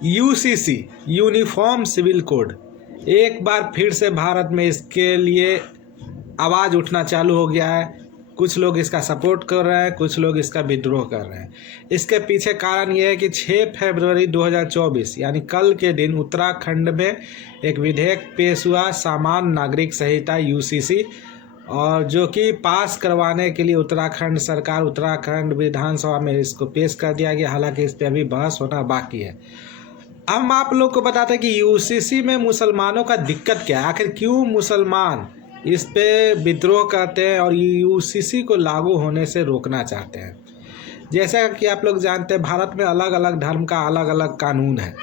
UCC uniform civil code एक बार फिर से भारत में इसके लिए आवाज़ उठना चालू हो गया है। कुछ लोग इसका सपोर्ट कर रहे हैं, कुछ लोग इसका विद्रोह कर रहे हैं। इसके पीछे कारण ये है कि 6 फरवरी 2024 यानी कल के दिन उत्तराखंड में एक विधेयक पेश हुआ, सामान्य नागरिक संहिता यूसीसी, और जो कि पास करवाने के लिए उत्तराखंड सरकार, उत्तराखंड विधानसभा में इसको पेश कर दिया गया। हालांकि इस पर अभी बहस होना बाकी है। हम आप लोग को बताते हैं कि यूसीसी में मुसलमानों का दिक्कत क्या है, आखिर क्यों मुसलमान इस पे विद्रोह करते हैं और यूसीसी को लागू होने से रोकना चाहते हैं। जैसा कि आप लोग जानते हैं, भारत में अलग अलग धर्म का अलग अलग कानून है,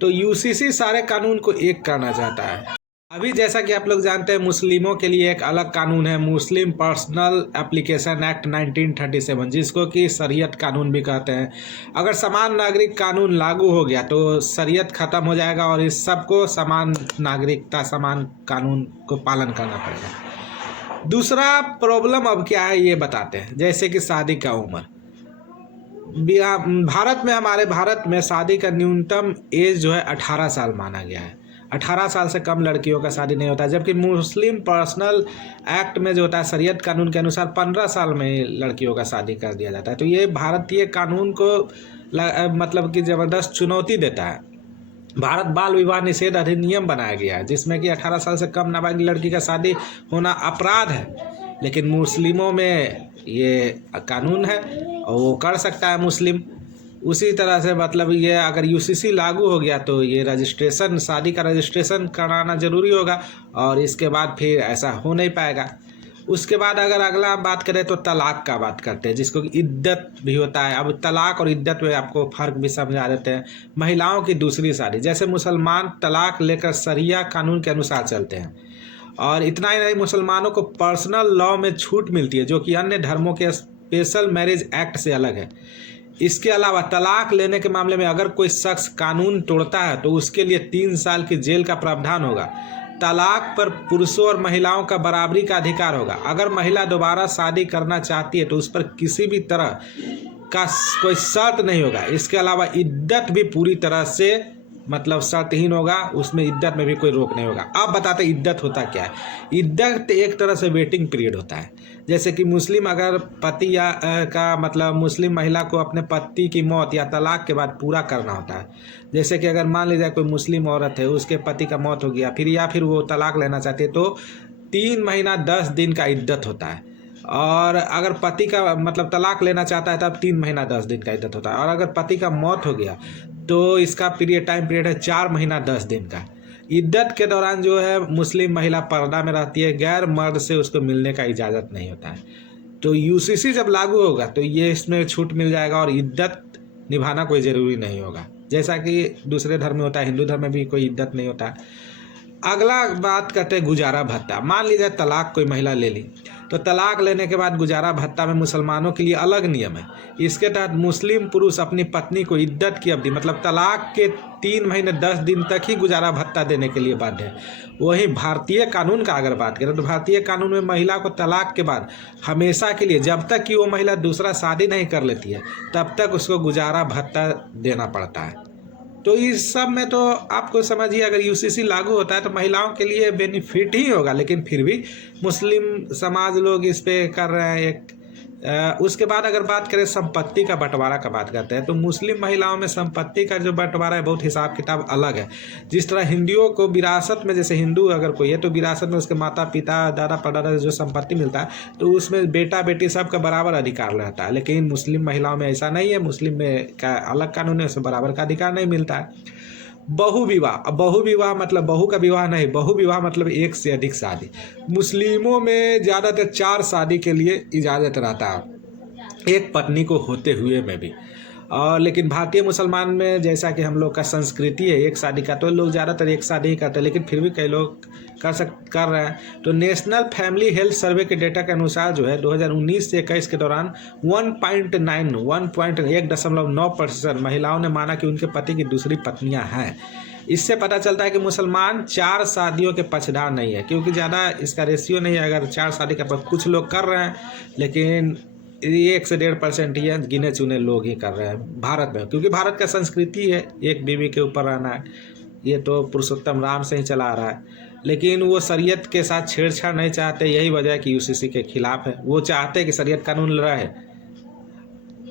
तो यूसीसी सारे कानून को एक करना चाहता है। अभी जैसा कि आप लोग जानते हैं, मुस्लिमों के लिए एक अलग कानून है, मुस्लिम पर्सनल एप्लीकेशन एक्ट 1937, जिसको कि शरीयत कानून भी कहते हैं। अगर समान नागरिक कानून लागू हो गया तो शरीयत ख़त्म हो जाएगा और इस सबको समान नागरिकता, समान कानून को पालन करना पड़ेगा। दूसरा प्रॉब्लम अब क्या है ये बताते हैं। जैसे कि शादी का उम्र, भारत में, हमारे भारत में शादी का न्यूनतम एज जो है 18 साल माना गया है। 18 साल से कम लड़कियों का शादी नहीं होता है, जबकि मुस्लिम पर्सनल एक्ट में जो होता है, शरीयत कानून के अनुसार 15 साल में लड़कियों का शादी कर दिया जाता है। तो ये भारतीय कानून को मतलब कि ज़बरदस्त चुनौती देता है। भारत बाल विवाह निषेध अधिनियम बनाया गया है, जिसमें कि 18 साल से कम नाबालिग लड़की का शादी होना अपराध है, लेकिन मुस्लिमों में ये कानून है और वो कर सकता है मुस्लिम। उसी तरह से मतलब ये अगर यूसीसी लागू हो गया तो ये रजिस्ट्रेशन, शादी का रजिस्ट्रेशन कराना ज़रूरी होगा और इसके बाद फिर ऐसा हो नहीं पाएगा। उसके बाद अगर अगला बात करें तो तलाक का बात करते हैं, जिसको कि इद्दत भी होता है। अब तलाक और इद्दत में आपको फ़र्क भी समझा देते हैं। महिलाओं की दूसरी शादी, जैसे मुसलमान तलाक लेकर शरिया कानून के अनुसार चलते हैं, और इतना ही नहीं, मुसलमानों को पर्सनल लॉ में छूट मिलती है, जो कि अन्य धर्मों के स्पेशल मैरिज एक्ट से अलग है। इसके अलावा तलाक लेने के मामले में अगर कोई शख्स कानून तोड़ता है तो उसके लिए 3 साल की जेल का प्रावधान होगा। तलाक पर पुरुषों और महिलाओं का बराबरी का अधिकार होगा। अगर महिला दोबारा शादी करना चाहती है तो उस पर किसी भी तरह का कोई शर्त नहीं होगा। इसके अलावा इद्दत भी पूरी तरह से मतलब शर्तहीन होगा, उसमें इद्दत में भी कोई रोक नहीं होगा। अब बताते हैं इद्दत होता क्या है। इद्दत एक तरह से वेटिंग पीरियड होता है। जैसे कि मुस्लिम अगर पति या का मतलब मुस्लिम महिला को अपने पति की मौत या तलाक के बाद पूरा करना होता है। जैसे कि अगर मान लीजिए कोई मुस्लिम औरत है, उसके पति का मौत हो गया, फिर वो तलाक लेना चाहती है, तो 3 महीना 10 दिन का इद्दत होता है। और अगर पति का मतलब तलाक लेना चाहता है तब 3 महीना 10 दिन का इद्दत होता है। और अगर पति का मौत हो गया तो इसका टाइम पीरियड है 4 महीना 10 दिन का। इद्दत के दौरान जो है मुस्लिम महिला पर्दा में रहती है, गैर मर्द से उसको मिलने का इजाज़त नहीं होता है। तो यूसीसी जब लागू होगा तो ये इसमें छूट मिल जाएगा और इद्दत निभाना कोई ज़रूरी नहीं होगा, जैसा कि दूसरे धर्म में होता है। हिंदू धर्म में भी कोई इद्दत नहीं होता है। अगला बात करते हैं गुजारा भत्ता। मान लीजिए तलाक कोई महिला ले ली, तो तलाक लेने के बाद गुजारा भत्ता में मुसलमानों के लिए अलग नियम है। इसके तहत मुस्लिम पुरुष अपनी पत्नी को इद्दत की अवधि मतलब तलाक के 3 महीने 10 दिन तक ही गुजारा भत्ता देने के लिए बाध्य है। वहीं भारतीय कानून का अगर बात करें तो भारतीय कानून में महिला को तलाक के बाद हमेशा के लिए, जब तक कि वो महिला दूसरा शादी नहीं कर लेती है, तब तक उसको गुजारा भत्ता देना पड़ता है। तो इस सब में तो आपको समझिए, अगर यूसीसी लागू होता है तो महिलाओं के लिए बेनिफिट ही होगा, लेकिन फिर भी मुस्लिम समाज लोग इस पे कर रहे हैं एक। उसके बाद अगर बात करें संपत्ति का बंटवारा का बात करते हैं, तो मुस्लिम महिलाओं में संपत्ति का जो बंटवारा है बहुत हिसाब किताब अलग है। जिस तरह हिंदुओं को विरासत में, जैसे हिंदू अगर कोई है तो विरासत में उसके माता पिता दादा परदादा से जो संपत्ति मिलता है तो उसमें बेटा बेटी सबका बराबर अधिकार रहता है, लेकिन मुस्लिम महिलाओं में ऐसा नहीं है। मुस्लिम में का अलग कानून है, उसमें बराबर का अधिकार नहीं मिलता है। बहु विवाह मतलब बहू का विवाह नहीं, बहु विवाह मतलब एक से अधिक शादी। मुस्लिमों में ज़्यादातर 4 शादी के लिए इजाज़त रहता है, एक पत्नी को होते हुए में भी। और लेकिन भारतीय मुसलमान में जैसा कि हम लोग का संस्कृति है एक शादी का, तो लोग ज़्यादातर एक शादी ही करते हैं, लेकिन फिर भी कई लोग कर रहे हैं। तो नेशनल फैमिली हेल्थ सर्वे के डेटा के अनुसार जो है 2019 से 21 के दौरान 1.9% महिलाओं ने माना कि उनके पति की दूसरी पत्नियां हैं। इससे पता चलता है कि मुसलमान 4 शादियों के पक्षधार नहीं है, क्योंकि ज़्यादा इसका रेशियो नहीं है। अगर 4 शादी का कुछ लोग कर रहे हैं, लेकिन ये 1 से 1.5% ही है, गिने चुने लोग ही कर रहे हैं भारत में, क्योंकि भारत का संस्कृति है एक बीवी के ऊपर रहना है। ये तो पुरुषोत्तम राम से ही चला आ रहा है, लेकिन वो शरीयत के साथ छेड़छाड़ नहीं चाहते। यही वजह है कि यूसीसी के खिलाफ है। वो चाहते हैं कि शरीयत कानून रहे।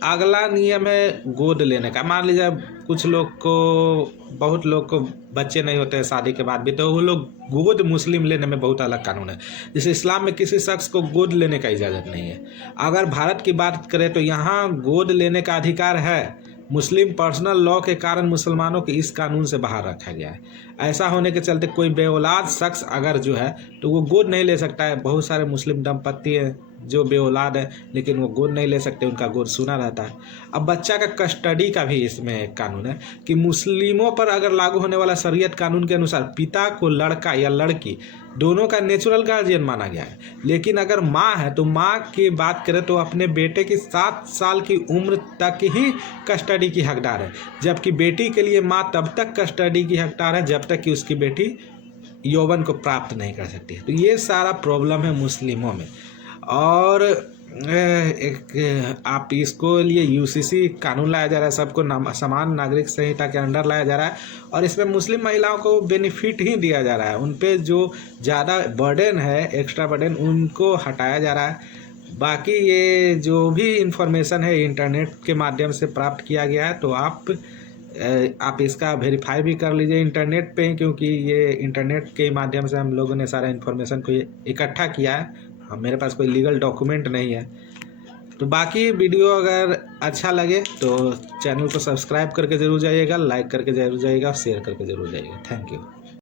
अगला नियम है गोद लेने का। मान लीजिए कुछ लोग को, बहुत लोग को बच्चे नहीं होते हैं शादी के बाद भी, तो वो लोग गोद मुस्लिम लेने में बहुत अलग कानून है। जैसे इस्लाम में किसी शख्स को गोद लेने का इजाज़त नहीं है। अगर भारत की बात करें तो यहाँ गोद लेने का अधिकार है। मुस्लिम पर्सनल लॉ के कारण मुसलमानों को इस कानून से बाहर रखा गया है। ऐसा होने के चलते कोई बेऔलाद शख्स अगर जो है तो वो गोद नहीं ले सकता है। बहुत सारे मुस्लिम दंपत्ति हैं जो बेऔलाद है, लेकिन वो गोद नहीं ले सकते, उनका गोद सुना रहता है। अब बच्चा का कस्टडी का भी इसमें एक कानून है कि मुस्लिमों पर अगर लागू होने वाला शरीयत कानून के अनुसार पिता को लड़का या लड़की दोनों का नेचुरल गार्जियन माना गया है। लेकिन अगर माँ है तो माँ की बात करें तो अपने बेटे की 7 साल की उम्र तक ही कस्टडी की हकदार है, जबकि बेटी के लिए माँ तब तक कस्टडी की हकदार है जब तक कि उसकी बेटी यौवन को प्राप्त नहीं कर सकती है। तो ये सारा प्रॉब्लम है मुस्लिमों में। और एक आप इसको लिए यूसीसी कानून लाया जा रहा है, सबको समान नागरिक संहिता के अंडर लाया जा रहा है, और इसमें मुस्लिम महिलाओं को बेनिफिट ही दिया जा रहा है। उन पे जो ज़्यादा बर्डन है, एक्स्ट्रा बर्डन, उनको हटाया जा रहा है। बाकी ये जो भी इंफॉर्मेशन है इंटरनेट के माध्यम से प्राप्त किया गया है, तो आप इसका वेरीफाई भी कर लीजिए इंटरनेट पे, क्योंकि ये इंटरनेट के माध्यम से हम लोगों ने सारा इन्फॉर्मेशन को इकट्ठा किया है। मेरे पास कोई लीगल डॉक्यूमेंट नहीं है। तो बाकी वीडियो अगर अच्छा लगे तो चैनल को सब्सक्राइब करके ज़रूर जाइएगा, लाइक करके ज़रूर जाइएगा और शेयर करके ज़रूर जाइएगा। Thank you.